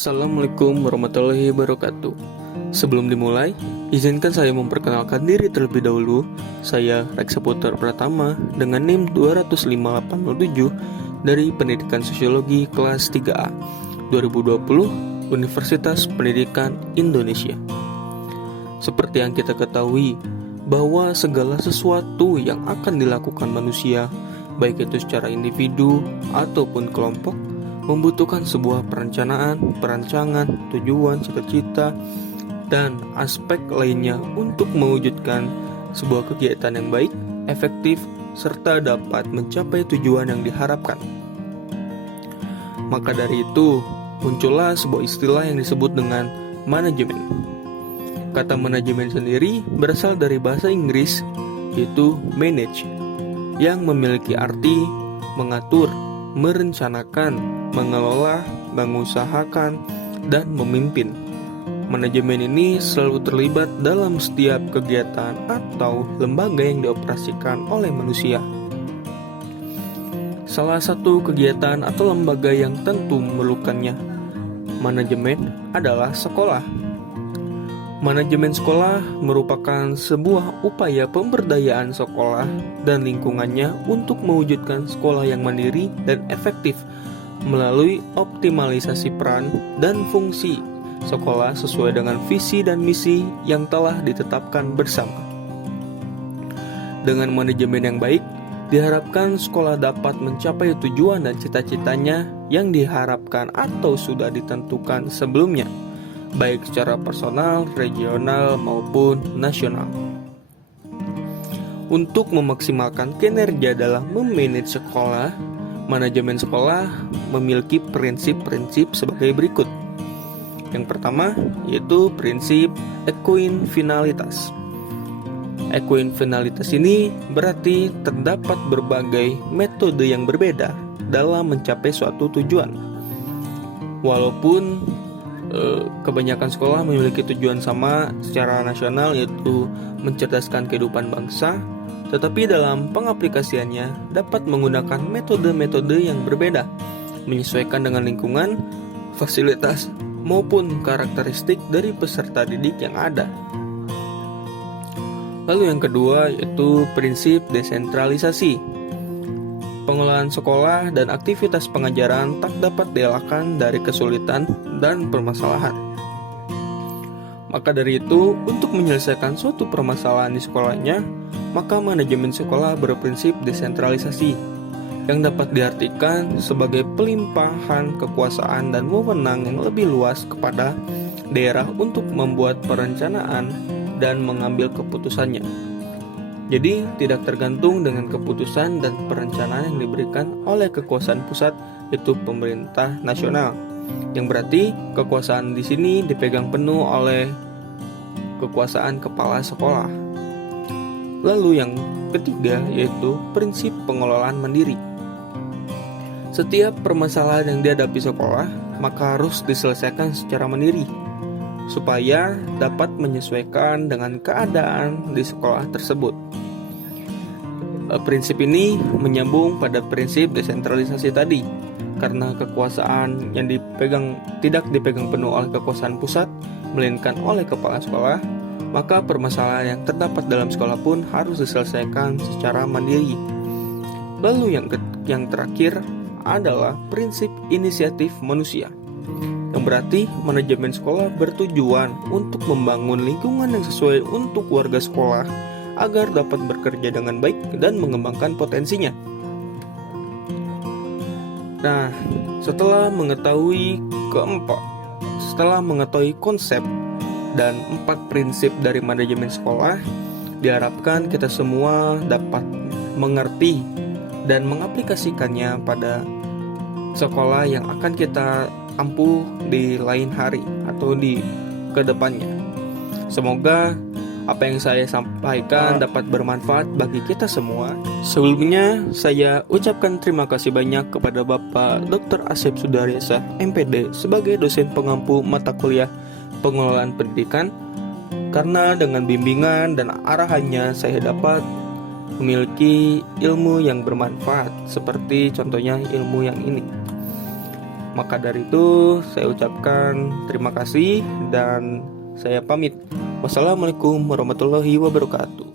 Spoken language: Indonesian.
Assalamualaikum warahmatullahi wabarakatuh. Sebelum dimulai, izinkan saya memperkenalkan diri terlebih dahulu. Saya Reksa Putra Pratama dengan NIM 25807 dari Pendidikan Sosiologi kelas 3A 2020 Universitas Pendidikan Indonesia. Seperti yang kita ketahui, bahwa segala sesuatu yang akan dilakukan manusia, baik itu secara individu ataupun kelompok, membutuhkan sebuah perencanaan, perancangan, tujuan, cita-cita, dan aspek lainnya untuk mewujudkan sebuah kegiatan yang baik, efektif, serta dapat mencapai tujuan yang diharapkan. Maka dari itu, muncullah sebuah istilah yang disebut dengan manajemen. Kata manajemen sendiri berasal dari bahasa Inggris, yaitu manage, yang memiliki arti mengatur, merencanakan, mengelola, mengusahakan, dan memimpin. Manajemen ini selalu terlibat dalam setiap kegiatan atau lembaga yang dioperasikan oleh manusia. Salah satu kegiatan atau lembaga yang tentu memerlukannya manajemen adalah sekolah. Manajemen sekolah merupakan sebuah upaya pemberdayaan sekolah dan lingkungannya untuk mewujudkan sekolah yang mandiri dan efektif melalui optimalisasi peran dan fungsi sekolah sesuai dengan visi dan misi yang telah ditetapkan bersama. Dengan manajemen yang baik, diharapkan sekolah dapat mencapai tujuan dan cita-citanya yang diharapkan atau sudah ditentukan sebelumnya, baik secara personal, regional, maupun nasional. Untuk memaksimalkan kinerja dalam memanage sekolah, manajemen sekolah memiliki prinsip-prinsip sebagai berikut. Yang pertama, yaitu prinsip ekuinfinalitas. Ekuinfinalitas ini berarti terdapat berbagai metode yang berbeda dalam mencapai suatu tujuan. Walaupun kebanyakan sekolah memiliki tujuan sama secara nasional, yaitu mencerdaskan kehidupan bangsa, tetapi dalam pengaplikasiannya dapat menggunakan metode-metode yang berbeda, menyesuaikan dengan lingkungan, fasilitas, maupun karakteristik dari peserta didik yang ada. Lalu yang kedua yaitu prinsip desentralisasi. Pengelolaan sekolah dan aktivitas pengajaran tak dapat dielakkan dari kesulitan dan permasalahan. Maka dari itu, untuk menyelesaikan suatu permasalahan di sekolahnya, maka manajemen sekolah berprinsip desentralisasi, yang dapat diartikan sebagai pelimpahan kekuasaan dan wewenang yang lebih luas kepada daerah untuk membuat perencanaan dan mengambil keputusannya. Jadi tidak tergantung dengan keputusan dan perencanaan yang diberikan oleh kekuasaan pusat, yaitu pemerintah nasional. Yang berarti kekuasaan di sini dipegang penuh oleh kekuasaan kepala sekolah. Lalu yang ketiga yaitu prinsip pengelolaan mandiri. Setiap permasalahan yang dihadapi sekolah maka harus diselesaikan secara mandiri, supaya dapat menyesuaikan dengan keadaan di sekolah tersebut. Prinsip ini menyambung pada prinsip desentralisasi tadi, karena kekuasaan yang tidak dipegang penuh oleh kekuasaan pusat, melainkan oleh kepala sekolah, maka permasalahan yang terdapat dalam sekolah pun harus diselesaikan secara mandiri. Lalu yang terakhir adalah prinsip inisiatif manusia, yang berarti manajemen sekolah bertujuan untuk membangun lingkungan yang sesuai untuk warga sekolah agar dapat bekerja dengan baik dan mengembangkan potensinya. Nah, setelah mengetahui konsep dan 4 prinsip dari manajemen sekolah, diharapkan kita semua dapat mengerti dan mengaplikasikannya pada sekolah yang akan kita ampuh di lain hari atau di kedepannya. Semoga apa yang saya sampaikan dapat bermanfaat bagi kita semua. Sebelumnya, saya ucapkan terima kasih banyak kepada Bapak Dr. Asep Sudaryasa, MPD, sebagai dosen pengampu mata kuliah pengelolaan pendidikan, karena dengan bimbingan dan arahannya saya dapat memiliki ilmu yang bermanfaat, seperti contohnya ilmu yang ini. Maka dari itu, saya ucapkan terima kasih dan saya pamit. Wassalamualaikum warahmatullahi wabarakatuh.